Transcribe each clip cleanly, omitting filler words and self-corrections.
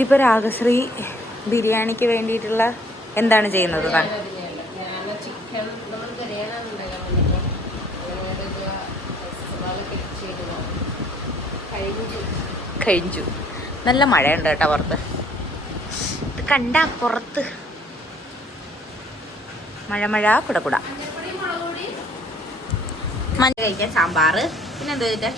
ഇതിപ്പോൾ രാഗശ്രീ ബിരിയാണിക്ക് വേണ്ടിയിട്ടുള്ള എന്താണ് ചെയ്യുന്നത്? കഴിഞ്ഞു. നല്ല മഴയുണ്ട് കേട്ടോ പുറത്ത്. ഇത് കണ്ട പുറത്ത് മഴ കുട മഞ്ഞ കഴിക്കാൻ സാമ്പാർ. പിന്നെ എന്താ വെച്ചാൽ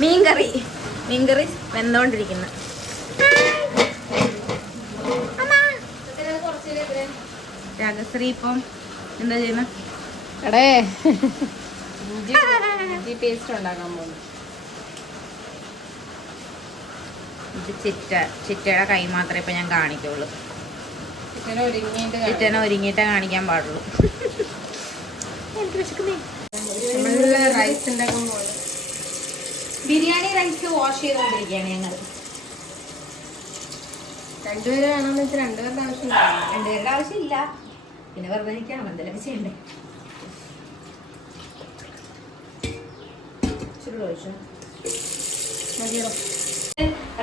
മീൻകറി വെന്തോണ്ടിരിക്കുന്നു. രാഗശ്രീ ഇപ്പം എന്താ ചെയ്യുന്ന പേസ്റ്റ് ഉണ്ടാക്കാൻ പോകുന്നു. ഇത് ചിറ്റയുടെ കൈ മാത്രമേ ഇപ്പൊ ഞാൻ കാണിക്കുള്ളൂ. ചിറ്റനെ ഒരുങ്ങിയിട്ടേ കാണിക്കാൻ പാടുള്ളൂ. റൈസ് ഉണ്ടാക്കാൻ പോകുന്നു. ബിരിയാണി റൈസ് വാഷ് ചെയ്തുകൊണ്ടിരിക്കുകയാണ് ഞങ്ങൾ. രണ്ടുപേര് വേണമെന്ന് വെച്ചാൽ രണ്ടുപേരുടെ ആവശ്യമില്ല. പിന്നെ വെറുതെ നിൽക്കണം, എന്തെങ്കിലും ചെയ്യണ്ടേ.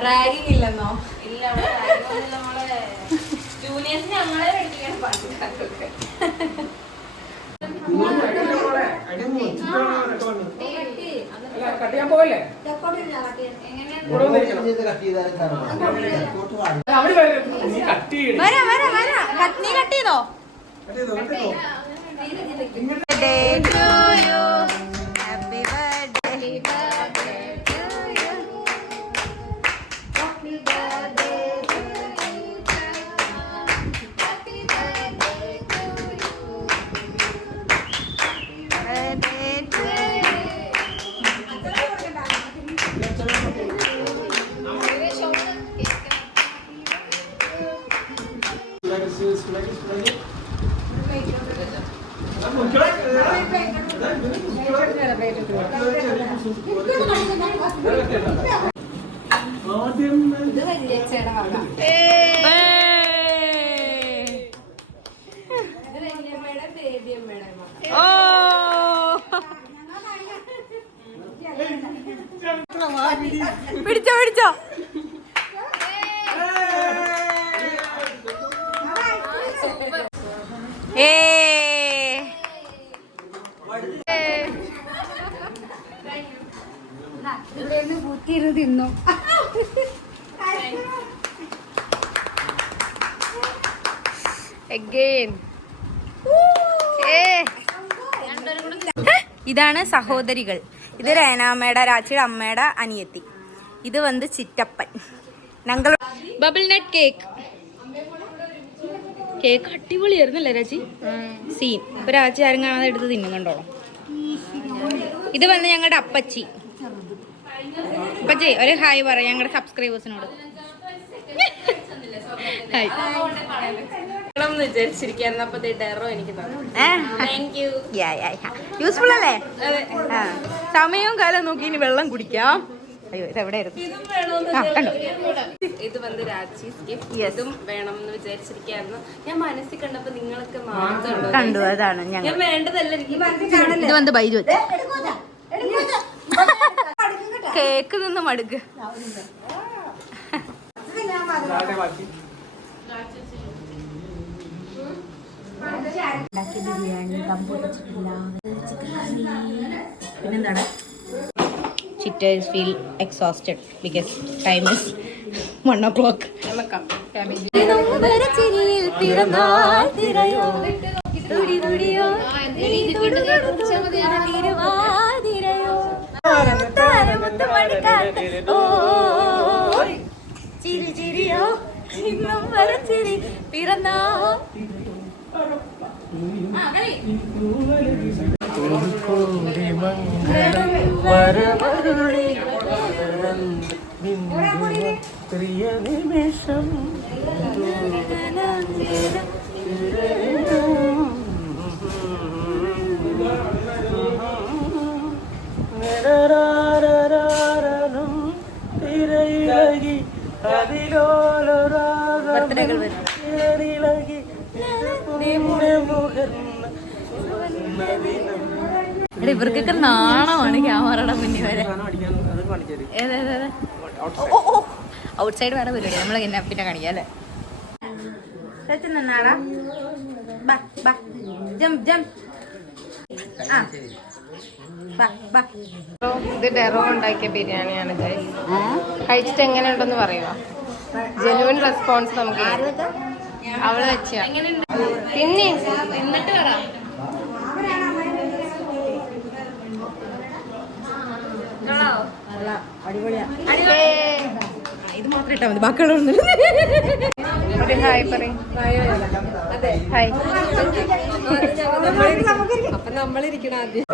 റാഗിങ് ഇല്ലെന്നോ? ഇല്ല, നമ്മളെ ജൂനിയേഴ്സിന് ഞങ്ങളെ പഠിപ്പിക്കണം പാട്ടുകാർക്കൊക്കെ. നീ കട്ട് ചെയ്തോ? പിടിച്ചോ തിന്നോ. ഇതാണ് സഹോദരികൾ. ഇത് രേനാമ്മയുടെ രാച്ചിയുടെ അമ്മയുടെ അനിയത്തി. ഇത് വന്ന് ചിറ്റപ്പൻ. ഞങ്ങൾ ബബിൾ നെറ്റ് കേക്ക് അടിപൊളിയായിരുന്നല്ലേ രാച്ചി? സീൻ ഇപ്പൊ രാച്ചി ആരും കാണാതെ എടുത്ത് തിന്നുന്നുണ്ടോ? ഇത് വന്ന് ഞങ്ങളുടെ അപ്പച്ചി. അപ്പച്ചി ഒരു ഹായ് പറ ഞങ്ങളുടെ സബ്സ്ക്രൈബേഴ്സിനോട്. ഹായ്. യൂസ്ഫുൾ അല്ലേ? സമയവും കാലം നോക്കി ഇനി വെള്ളം കുടിക്കാം. അയ്യോ ഇത് എവിടെയായിരുന്നു? ഇത് വന്ന് രാജീസ് ഗിഫ്റ്റ്. ഇതും വേണമെന്ന് വിചാരിച്ചിരിക്കായിരുന്നു. ഞാൻ മനസ്സിൽ കണ്ടപ്പോ നിങ്ങൾക്ക് കണ്ടു. അതാണ് ഞാൻ വേണ്ടതല്ല എനിക്ക്. ഇത് വന്ന് ബൈജു കേക്ക് നിന്ന് മടുക്ക്. പിന്നെന്താണ്? ചിറ്റ feel exhausted because time is 1 o'clock. ചിരിയോ ഇന്നും വരച്ചിരി പിറന്നാ. നിമിഷം തിരയിലകി അതിലോലരാഗിളകി ഇവർക്കൊക്കെ നാണമാണ് ക്യാമറയുടെ മുന്നിൽ വരെ. ഔട്ട് സൈഡ് വേറെ പരിപാടി നമ്മളെ പിന്നെ കാണിക്കാം അല്ലേ. നിന്നാടാ ഇത് ഡെറോ ഉണ്ടാക്കിയ ബിരിയാണിയാണ്. കഴിച്ചിട്ട് എങ്ങനെയുണ്ടെന്ന് പറയുക. ജെനുവിൻ റെസ്പോൺസ് നമുക്ക് അവള് വെച്ച പിന്നെ എന്നിട്ട് പറ. ഇത് മാത്രം ഇട്ടാ മതി, ബാക്കിയുള്ള ഹായ് പറയും. ഹായ്. അപ്പൊ നമ്മളിരിക്കണം ആദ്യം.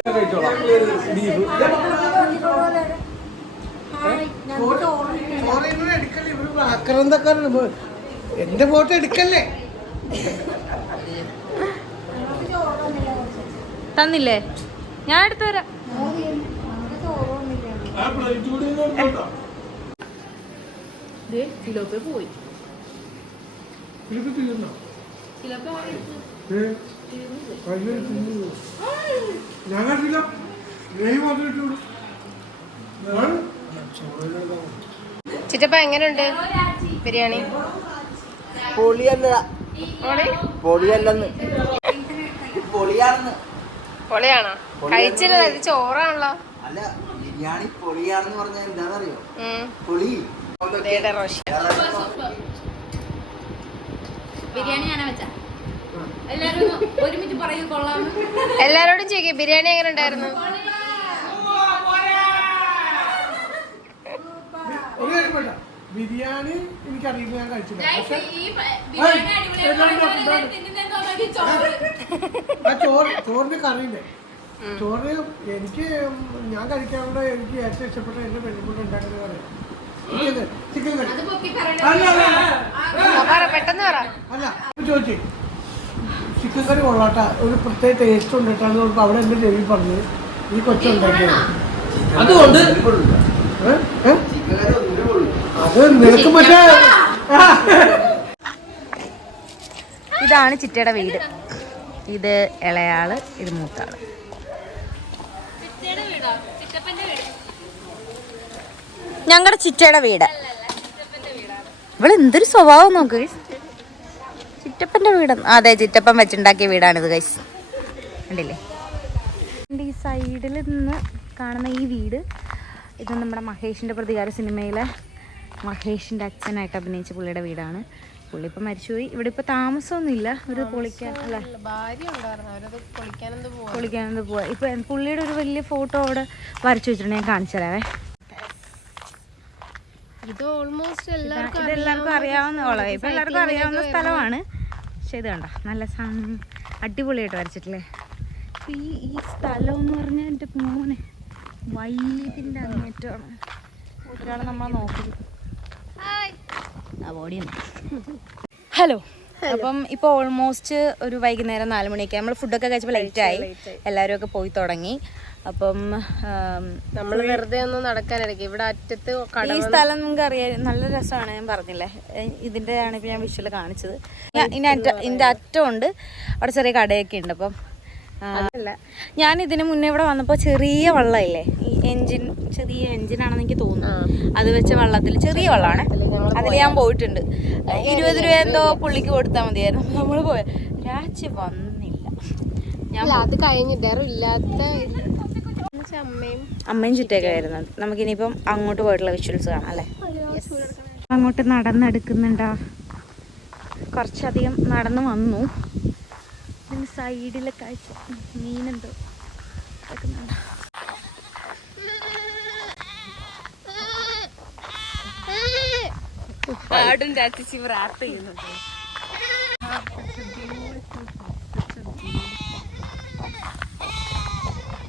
എന്റെ ഫോട്ടോ എടുക്കല്ലേ. തന്നില്ലേ? ഞാൻ എടുത്തു തരാം. പോയി ചിറ്റപ്പ എങ്ങനെയുണ്ട് ബിരിയാണി? പൊളിയാണോ? കഴിച്ചില്ല, ഇത് ചോറാണല്ലോ. അല്ല, ബിരിയാണി പൊളിയാണെന്ന് പറഞ്ഞാൽ എന്താണെന്നറിയോ? ബിരിയാണി ഞാനാ വെച്ച. എല്ലാരും ഒരുമിച്ച് പറയൂ കൊള്ളാം. എല്ലാരോടും ചോദിക്കും ബിരിയാണി എങ്ങനെ ഉണ്ടായിരുന്നു. ബിരിയാണി എനിക്കറിയില്ല, ഞാൻ കഴിച്ചില്ല. ചോറിന്റെ കറിയില്ലേ, ചോറ് എനിക്ക് ഞാൻ കഴിക്കാറുണ്ട്. എനിക്ക് ഏറ്റവും ഇഷ്ടപ്പെട്ട എന്റെ പെണ്ണുകൊണ്ട് ഉണ്ടാക്കുന്ന കറിയാണ് ചിക്കൻ കറി. പെട്ടെന്ന് പറ. അല്ല ചോദിച്ചേ, ചിക്കൻ കറി കൊള്ളാട്ട, ഒരു പ്രത്യേക ടേസ്റ്റ് ഉണ്ട് കേട്ടോ. അവിടെ എന്റെ ചെവി പറഞ്ഞു ഈ കൊച്ചുണ്ടാക്കിയത്. അതുകൊണ്ട് അത് നിനക്ക് മറ്റേ ഇതാണ് ചിറ്റയുടെ വീട്. ഇത് ഇളയാള്, ഇത് മൂത്താള്. ഞങ്ങളുടെ ചിറ്റയുടെ വീട്. ഇവിടെ എന്തൊരു സ്വഭാവം നോക്ക്. ചിറ്റപ്പന്റെ വീട്. അതെ, ചിറ്റപ്പൻ വെച്ചുണ്ടാക്കിയ വീടാണിത് ഗൈസ്. കണ്ടില്ലേ? ഈ സൈഡിൽ നിന്ന് കാണുന്ന ഈ വീട്, ഇത് നമ്മുടെ മഹേഷിൻ്റെ പ്രതികാര സിനിമയിലെ മഹേഷിൻ്റെ അച്ഛനായിട്ട് അഭിനയിച്ച പുള്ളിയുടെ വീടാണ്. പുള്ളി ഇപ്പം മരിച്ചുപോയി. ഇവിടെ ഇപ്പം താമസമൊന്നുമില്ല. ഒരു പൊളിക്കാൻ അല്ലേ, പൊളിക്കാനെന്ത് പോവാ. ഇപ്പം പുള്ളിയുടെ ഒരു വലിയ ഫോട്ടോ അവിടെ വരച്ചു വെച്ചിട്ടുണ്ട്. ഞാൻ കാണിച്ചു തരാവേ. ഇത് ഓൾമോസ്റ്റ് എല്ലാവർക്കും അറിയാവുന്ന ഇപ്പം എല്ലാവർക്കും അറിയാവുന്ന സ്ഥലമാണ്. പക്ഷെ ഇത് കണ്ട നല്ല അടിപൊളിയായിട്ട് വരച്ചിട്ടില്ലേ. ഈ സ്ഥലം എന്ന് പറഞ്ഞാൽ എൻ്റെ മോനെ വൈദ്യത്തിൻ്റെ അങ്ങേറ്റമാണ്. ഒരാൾ നമ്മളെ നോക്കുന്നത്. ഹലോ. അപ്പം ഇപ്പോൾ ഓൾമോസ്റ്റ് ഒരു വൈകുന്നേരം 4 മണിയൊക്കെ. നമ്മൾ ഫുഡൊക്കെ കഴിച്ചപ്പോൾ ലേറ്റായി. എല്ലാവരും ഒക്കെ പോയി തുടങ്ങി. അപ്പം നമ്മൾ വെറുതെ ഒന്ന് നടക്കാനിടയ്ക്ക് ഇവിടെ അറ്റത്ത് ഈ സ്ഥലം നിങ്ങൾക്ക് അറിയാം, നല്ല രസമാണ്. ഞാൻ പറഞ്ഞില്ലേ, ഇതിൻ്റെ ആണ് ഇപ്പോൾ ഞാൻ വിഷ്വൽ കാണിച്ചത്. ഇതിൻ്റെ അറ്റമുണ്ട്, അവിടെ ചെറിയ കടയൊക്കെ ഉണ്ട്. അപ്പം ഞാൻ ഇതിന് മുന്നേ ഇവിടെ വന്നപ്പോൾ ചെറിയ വള്ളമില്ലേ, ഈ ചെറിയ എൻജിനാണെന്ന് എനിക്ക് തോന്നുന്നു. അത് വെച്ച വള്ളത്തിൽ, ചെറിയ വള്ളമാണ്, അതിൽ ഞാൻ പോയിട്ടുണ്ട്. 20 രൂപ എന്തോ പുള്ളിക്ക് കൊടുത്താൽ മതിയായിരുന്നു. നമ്മൾ പോയ രാച്ചി വന്നില്ല. അത് കഴിഞ്ഞിട്ട് അമ്മയും ചുറ്റൊക്കെ വരുന്നത്. നമുക്കിനിയിപ്പം അങ്ങോട്ട് പോയിട്ടുള്ള വിഷ്വൽസ് കാണാം അല്ലേ. അങ്ങോട്ട് നടന്നെടുക്കുന്നുണ്ടാ, കുറച്ചധികം നടന്നു വന്നു. ഇതിന് സൈഡിലെ കാഴ്ച മീനെന്തോ കിടക്കുന്നുണ്ടോ. പാടും രാത്രി റാപ്പ് ചെയ്യുന്നുണ്ട്.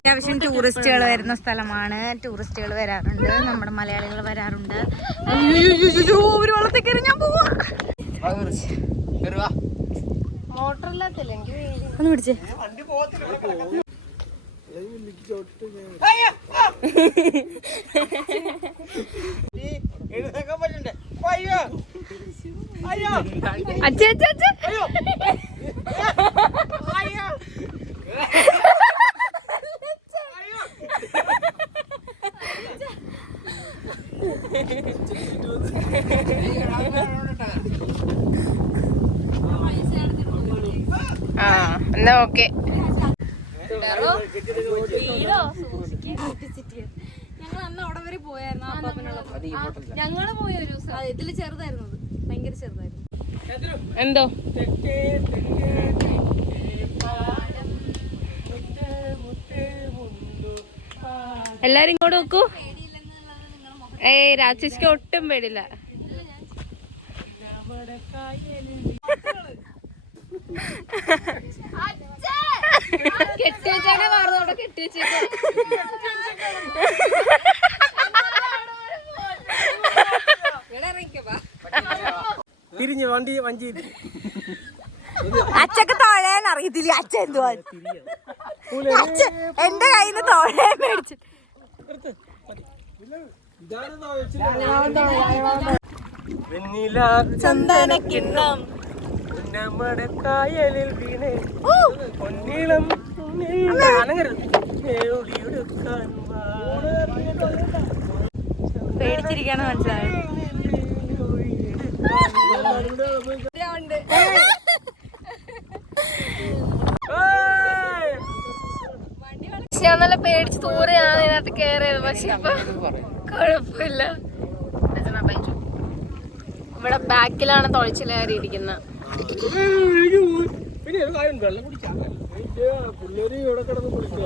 അത്യാവശ്യം ടൂറിസ്റ്റുകൾ വരുന്ന സ്ഥലമാണ്. ടൂറിസ്റ്റുകൾ വരാറുണ്ട്, നമ്മുടെ മലയാളികൾ വരാറുണ്ട്. ഒരു വെള്ളത്തിൽ കയറി ഞാൻ പോവാ. ഒന്ന് പിടിച്ചേ. അച്ഛ ആ എന്നാ ഓക്കെ. ഞങ്ങൾ അന്ന് അവിടെ വരെ പോയായിരുന്നു. ഞങ്ങള് പോയ ഒരു ദിവസം ഇതില് ചെറുതായിരുന്നു, അത് ഭയങ്കര ചെറുതായിരുന്നു. എന്തോ എല്ലാരും ഇങ്ങോട്ട് നോക്കൂ. രാജേഷിക്ക് ഒട്ടും പേടില്ല. കെട്ടിവെച്ചാണ് മാറുന്നവിടെ കെട്ടിവെച്ചേക്ക. തിരിഞ്ഞ് വണ്ടി വഞ്ചി അച്ഛക്ക് തോഴയാൻ അറിയത്തില്ല. അച്ഛൻ എന്തുവാ എന്റെ കയ്യിൽ നിന്ന് തോഴയാൻ മേടിച്ചു. ചന്ദനക്കിണ്ണം നമ്മുടെ കായലിൽ വീണേ പൊന്നീളം പേടിച്ചിരിക്കാണ് മനസ്സിലായത്. ഞാൻ നല്ല പേടിച്ച് ദൂരെയാണ് ഇതിനകത്ത് കേറിയത്. പക്ഷെ ഇപ്പൊ കുഴപ്പമില്ല. ഇവിടെ ബാക്കിലാണ് തുഴച്ചിലേറിയിരിക്കുന്ന. പിന്നെ ഒരു കാര്യം വെള്ളം കുടിക്കാം. പിള്ളേര് ഇവിടെ കിടന്ന് കുളിക്കുക.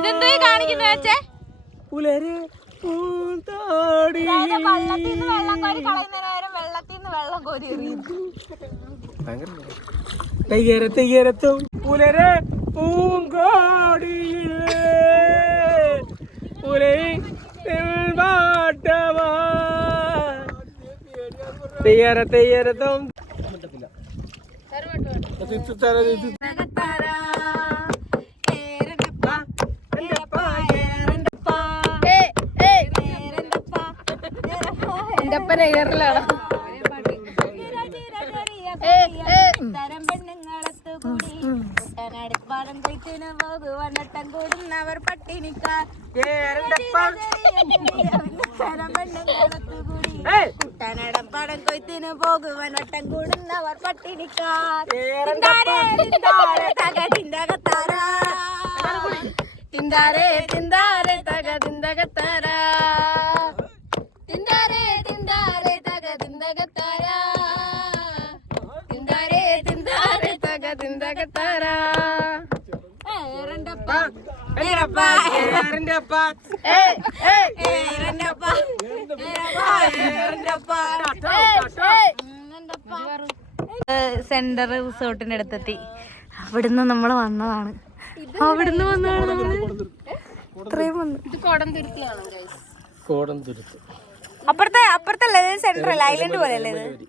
ഇതെന്തോ കാണിക്കുന്ന വെച്ചേ പുലര് വെള്ളത്തിൽ നിന്ന് വെള്ളം കോരി കളയുന്നതിന് വെള്ളത്തിൽ നിന്ന് വെള്ളം കോരി എറിയുന്നു. തെയ്യരത്തും പുലര് പൂങ്കോടിയിൽ പുലരിവാട്ടവാ തെയ്യരത്തും എന്റെ അപ്പന ഏറിലാണ്. തരം പെണ്ണുങ്ങളത്ത് കൂടി കുട്ടനടുപ്പാടം കൊയ്ത്തിനു പോകുവനട്ടം കൂടുന്നവർ പട്ടിണിക്കാർ. തരം പെണ്ണുങ്ങളത്ത് കൂടി കുട്ടനടപ്പാടം കൊയ്ത്തിനു പോകുവനട്ടം കൂടുന്നവർ പട്ടിണിക്കാർ. തകതിന്തകത്താരാ തിന്താരേ തിന്താരേ തക തിന്തകത്താരാ തിന്താരേ തിന്താരേ തക തിന്തകത്താരാ തിന്താരേ തിന്താരേ തക തിന്തകത്താരാ. സെന്റർ റിസോർട്ടിന്റെ അടുത്തെത്തി. അവിടുന്ന് നമ്മൾ വന്നതാണ്. അവിടുന്ന് വന്നതാണ് നമ്മള്. ഇത്രയും വന്നു. ഇത് കോടംതുരുത്തിയാണ് ഗൈസ്. കോടംതുരുത്ത് അപ്പുറത്തല്ലേ സെന്റർ ഐലൻഡ് പോലെ അല്ലേ ഇത്?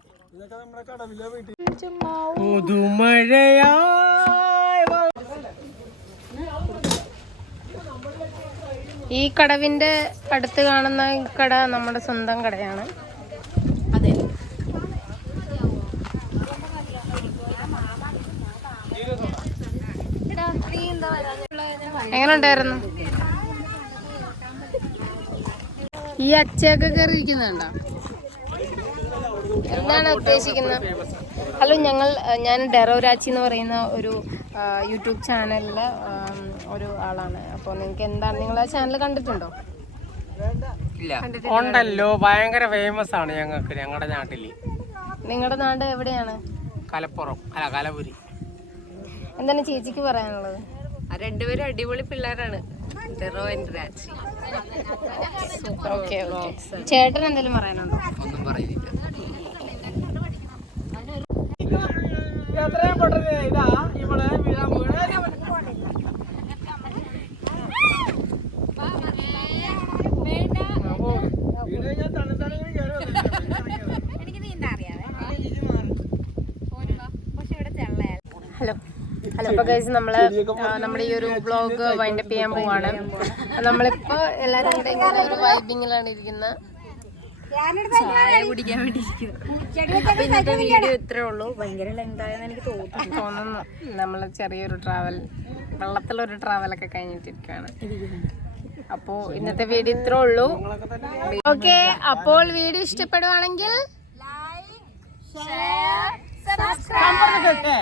ഈ കടവിന്റെ അടുത്ത് കാണുന്ന ഈ കട നമ്മുടെ സ്വന്തം കടയാണ്. അതെ. എങ്ങനെ ഉണ്ടായിരുന്നു? ഈ അച്ചയൊക്കെ കയറിയിരിക്കുന്നുണ്ടോ? എന്താണ് ഉദ്ദേശിക്കുന്നത്? ഹലോ, ഞാൻ ഡെറോരാച്ചി എന്ന് പറയുന്ന ഒരു യൂട്യൂബ് ചാനലിലെ ഒരു ആളാണ്. അപ്പോൾ നിങ്ങൾക്ക് എന്താണ്, നിങ്ങൾ ആ ചാനൽ കണ്ടിട്ടുണ്ടോ? ഉണ്ടല്ലോ, ഭയങ്കര ഫേമസ് ആണ് ഞങ്ങൾക്ക് ഞങ്ങളുടെ നാട്ടില്. നിങ്ങളുടെ നാട് എവിടെയാണ്? കലപ്പുറം അല്ല കലപുരി. എന്താണ് ചേച്ചിക്ക് പറയാനുള്ളത്? രണ്ടുപേരും അടിപൊളി പിള്ളേരാണ്. ഡെറോ ആൻഡ് രാച്ചി. Okay okay. ചേട്ടൻ എന്തെങ്കിലും പറയാനുണ്ടോ? ഒന്നും പറയുന്നില്ല. എത്രയും പെട്ടെന്ന് ഇതാ ഇവിടെ വീഴാൻ പോകണേ. ഹലോ അപ്പൊ ഗൈസ് നമ്മള് നമ്മുടെ ഈ ഒരു വ്ളോഗ് വൈൻഡപ്പ് ചെയ്യാൻ പോവാണ്. നമ്മളിപ്പോ എല്ലാരും കൂടെ ഇങ്ങനെ ഒരു വൈബിങ്ങിലാണ് ഇരിക്കുന്നത്. ചായ കുടിക്കാൻ വേണ്ടി ഇന്നത്തെ വീഡിയോ ഇത്രേ ഉള്ളൂ. ഭയങ്കര ലെങ്തായെന്ന് എനിക്ക് തോന്നുന്നു. നമ്മള് ചെറിയൊരു ട്രാവൽ, വെള്ളത്തിലൊരു ട്രാവലൊക്കെ കഴിഞ്ഞിട്ടിരിക്കുകയാണ്. അപ്പോ ഇന്നത്തെ വീഡിയോ ഇത്രേ ഉള്ളൂ. ഓക്കെ, അപ്പോൾ വീഡിയോ ഇഷ്ടപ്പെടുവാണെങ്കിൽ ലൈക്ക്, ഷെയർ, സബ്സ്ക്രൈബ്.